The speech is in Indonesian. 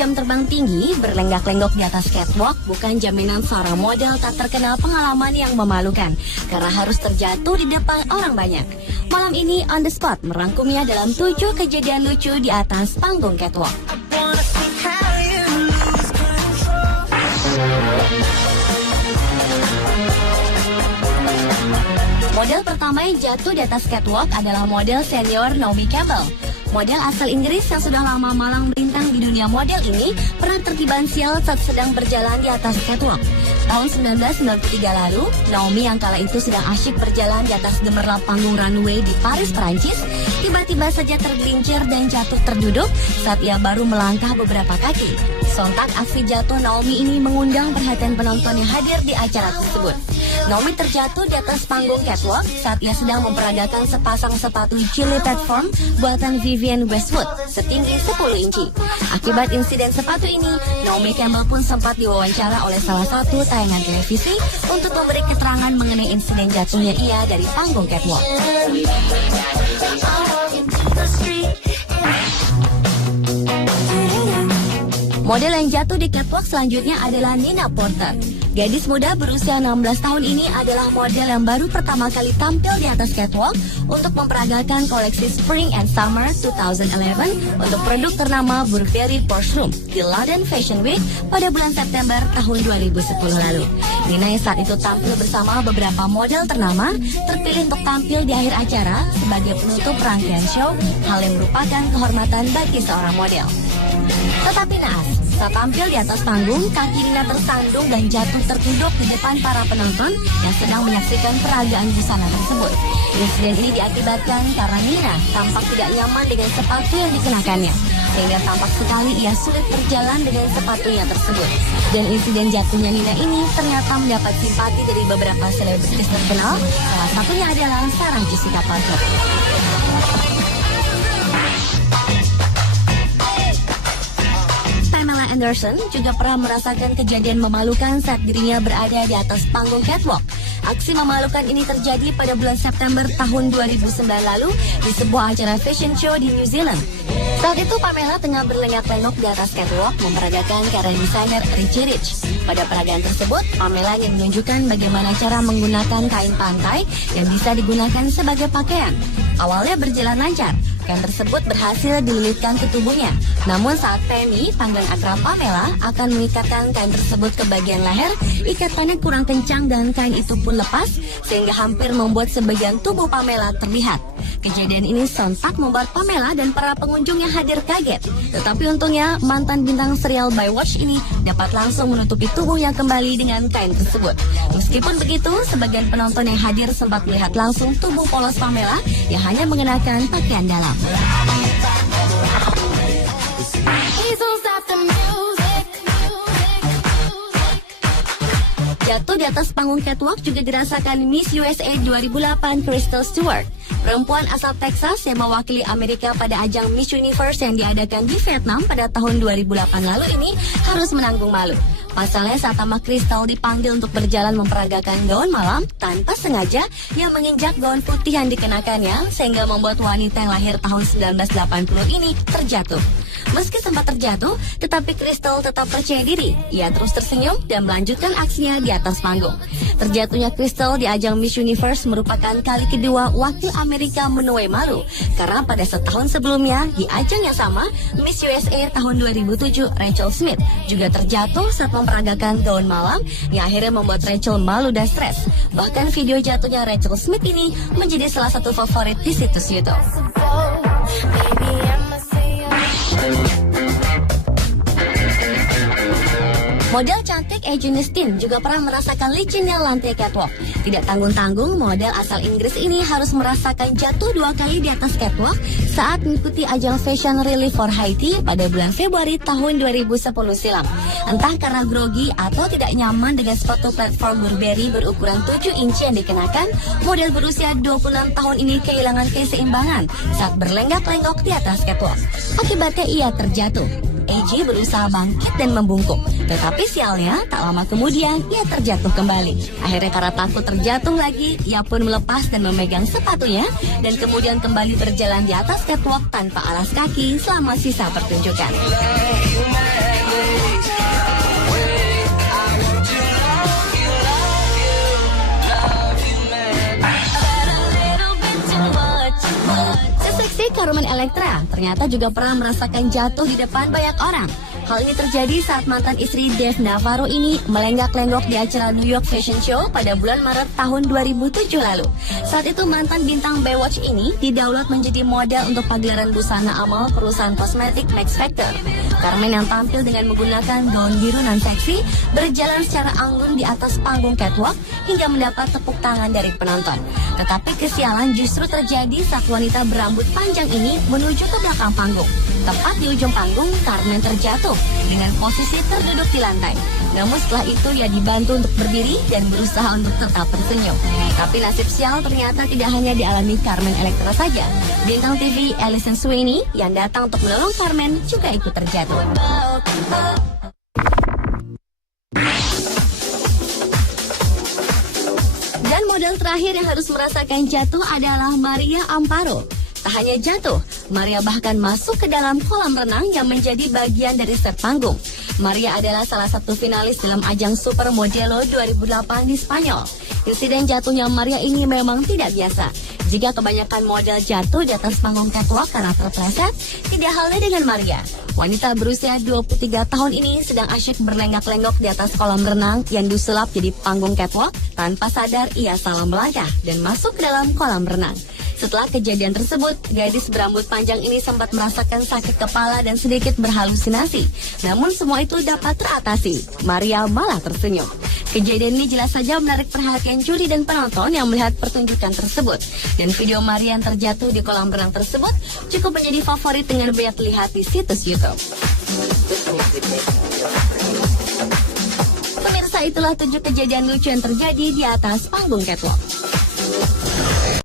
jam terbang tinggi, berlenggak-lenggok di atas catwalk bukan jaminan seorang model tak terkenal pengalaman yang memalukan, karena harus terjatuh di depan orang banyak. Malam ini On The Spot merangkumnya dalam 7 kejadian lucu di atas panggung catwalk. Model pertama yang jatuh di atas catwalk adalah model senior Naomi Campbell. Model asal Inggris yang sudah lama malang melintang di dunia model ini pernah tertiban sial saat sedang berjalan di atas catwalk. Tahun 1993 lalu, Naomi yang kala itu sedang asyik berjalan di atas gemerlap panggung runway di Paris, Perancis, tiba-tiba saja tergelincir dan jatuh terduduk saat ia baru melangkah beberapa kaki. Sontak aksi jatuh Naomi ini mengundang perhatian penonton yang hadir di acara tersebut. Naomi terjatuh di atas panggung catwalk saat ia sedang memperagakan sepasang sepatu Chili Platform buatan Vivienne Westwood setinggi 10 inci. Akibat insiden sepatu ini, Naomi Campbell pun sempat diwawancara oleh salah satu tayangan televisi untuk memberi keterangan mengenai insiden jatuhnya ia dari panggung catwalk. Model yang jatuh di catwalk selanjutnya adalah Nina Porter. Gadis muda berusia 16 tahun ini adalah model yang baru pertama kali tampil di atas catwalk untuk memperagakan koleksi Spring and Summer 2011 untuk produk ternama Burberry Porsche Room di London Fashion Week pada bulan September tahun 2010 lalu. Nina yang saat itu tampil bersama beberapa model ternama terpilih untuk tampil di akhir acara sebagai penutup rangkaian show, hal yang merupakan kehormatan bagi seorang model. Tetapi naas, saat tampil di atas panggung, kaki Nina tersandung dan jatuh tertuduk di depan para penonton yang sedang menyaksikan peragaan busana tersebut. Insiden ini diakibatkan karena Nina tampak tidak nyaman dengan sepatu yang dikenakannya, sehingga tampak sekali ia sulit berjalan dengan sepatunya tersebut. Dan insiden jatuhnya Nina ini ternyata mendapat simpati dari beberapa selebritis terkenal, salah satunya adalah Sarah Jessica Parker. Pamela Anderson juga pernah merasakan kejadian memalukan saat dirinya berada di atas panggung catwalk. Aksi memalukan ini terjadi pada bulan September tahun 2009 lalu di sebuah acara fashion show di New Zealand. Saat itu Pamela tengah berlenggak-lenggok di atas catwalk memperagakan karya desainer Richie Rich. Pada peragaan tersebut, Pamela ingin menunjukkan bagaimana cara menggunakan kain pantai yang bisa digunakan sebagai pakaian. Awalnya berjalan lancar, kain tersebut berhasil dililitkan ke tubuhnya. Namun saat Pammy, panggilan akrab Pamela, akan mengikatkan kain tersebut ke bagian leher, ikatannya kurang kencang dan kain itu pun lepas, sehingga hampir membuat sebagian tubuh Pamela terlihat. Kejadian ini sontak membuat Pamela dan para pengunjung yang hadir kaget. Tetapi untungnya mantan bintang serial Baywatch ini dapat langsung menutupi tubuhnya kembali dengan kain tersebut. Meskipun begitu, sebagian penonton yang hadir sempat melihat langsung tubuh polos Pamela yang hanya mengenakan pakaian dalam. Jatuh di atas panggung catwalk juga dirasakan Miss USA 2008 Crystal Stewart. Perempuan asal Texas yang mewakili Amerika pada ajang Miss Universe yang diadakan di Vietnam pada tahun 2008 lalu ini harus menanggung malu. Pasalnya saat nama Crystal dipanggil untuk berjalan memperagakan gaun malam, tanpa sengaja ia menginjak gaun putih yang dikenakannya sehingga membuat wanita yang lahir tahun 1980 ini terjatuh. Meski sempat terjatuh, tetapi Crystal tetap percaya diri. Ia terus tersenyum dan melanjutkan aksinya di atas panggung. Terjatuhnya Crystal di ajang Miss Universe merupakan kali kedua wakil Amerika menuai malu, karena pada setahun sebelumnya di ajang yang sama, Miss USA tahun 2007 Rachel Smith juga terjatuh saat memperagakan gaun malam yang akhirnya membuat Rachel malu dan stres. Bahkan video jatuhnya Rachel Smith ini menjadi salah satu favorit di situs YouTube. Model cantik Eugenie juga pernah merasakan licinnya lantai catwalk. Tidak tanggung-tanggung, model asal Inggris ini harus merasakan jatuh 2 kali di atas catwalk saat mengikuti ajang Fashion Relief for Haiti pada bulan Februari tahun 2010 silam. Entah karena grogi atau tidak nyaman dengan sepatu platform Burberry berukuran 7 inci yang dikenakan, model berusia 26 tahun ini kehilangan keseimbangan saat berlenggak-lenggok di atas catwalk. Akibatnya ia terjatuh. AJ berusaha bangkit dan membungkuk, tetapi sialnya tak lama kemudian ia terjatuh kembali. Akhirnya karena takut terjatuh lagi, ia pun melepas dan memegang sepatunya dan kemudian kembali berjalan di atas catwalk tanpa alas kaki selama sisa pertunjukan. Seseksi Carmen Electra ternyata juga pernah merasakan jatuh di depan banyak orang. Hal ini terjadi saat mantan istri Dave Navarro ini melenggak-lenggok di acara New York Fashion Show pada bulan Maret tahun 2007 lalu. Saat itu mantan bintang Baywatch ini didaulat menjadi model untuk pagelaran busana amal perusahaan kosmetik Max Factor. Carmen yang tampil dengan menggunakan gaun biru nan seksi berjalan secara anggun di atas panggung catwalk hingga mendapat tepuk tangan dari penonton. Tetapi kesialan justru terjadi saat wanita berambut panjang ini menuju ke belakang panggung. Tepat di ujung panggung, Carmen terjatuh dengan posisi terduduk di lantai. Namun setelah itu ia dibantu untuk berdiri dan berusaha untuk tetap tersenyum. Tapi nasib sial ternyata tidak hanya dialami Carmen Electra saja. Bintang TV Alison Sweeney yang datang untuk menolong Carmen juga ikut terjatuh. Dan model terakhir yang harus merasakan jatuh adalah Maria Amparo. Tak hanya jatuh, Maria bahkan masuk ke dalam kolam renang yang menjadi bagian dari set panggung. Maria adalah salah satu finalis dalam ajang Supermodelo 2008 di Spanyol. Insiden jatuhnya Maria ini memang tidak biasa. Jika kebanyakan model jatuh di atas panggung catwalk karena terpleset, tidak halnya dengan Maria. Wanita berusia 23 tahun ini sedang asyik berlenggak-lenggok di atas kolam renang yang disulap jadi panggung catwalk. Tanpa sadar, ia salah melangkah dan masuk ke dalam kolam renang. Setelah kejadian tersebut, gadis berambut panjang ini sempat merasakan sakit kepala dan sedikit berhalusinasi. Namun semua itu dapat teratasi. Maria malah tersenyum. Kejadian ini jelas saja menarik perhatian juri dan penonton yang melihat pertunjukan tersebut. Dan video Maria yang terjatuh di kolam renang tersebut cukup menjadi favorit dengan banyak dilihat di situs YouTube. Pemirsa, itulah 7 kejadian lucu yang terjadi di atas panggung catwalk.